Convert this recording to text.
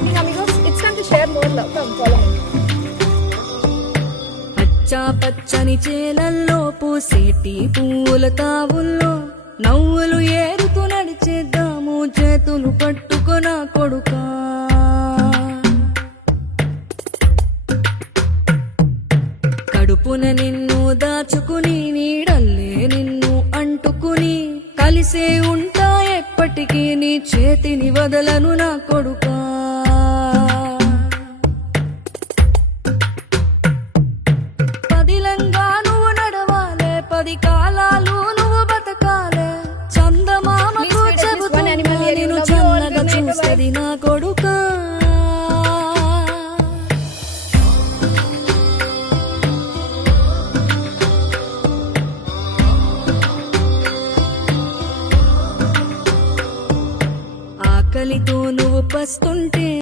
Amigos, it's time to share more love. Come, follow me. పచ్చా పచ్చని చేలల్లో పూసేటి పూల తావుల్లో నవ్వులు ఏరుతూ నడిచేద్దాము చేతులు పట్టుకొన కొడుకా. కడుపున నిన్ను దాచుకుని నీడల్లే నిన్ను అంటుకుని కలిసే ఉంటా ఎప్పటికీ నీ చేతిని వదలను నా కొడుకా. పదిలంగా నువ్వు నడవాలే, 10 కాలాలు నువ్వు బతకాలే. చందమామకు చెబుతున్నా నిన్ను చల్లగా చూస్తది నా కొడుకా. ఆకలితో నువ్వు పస్తుంటే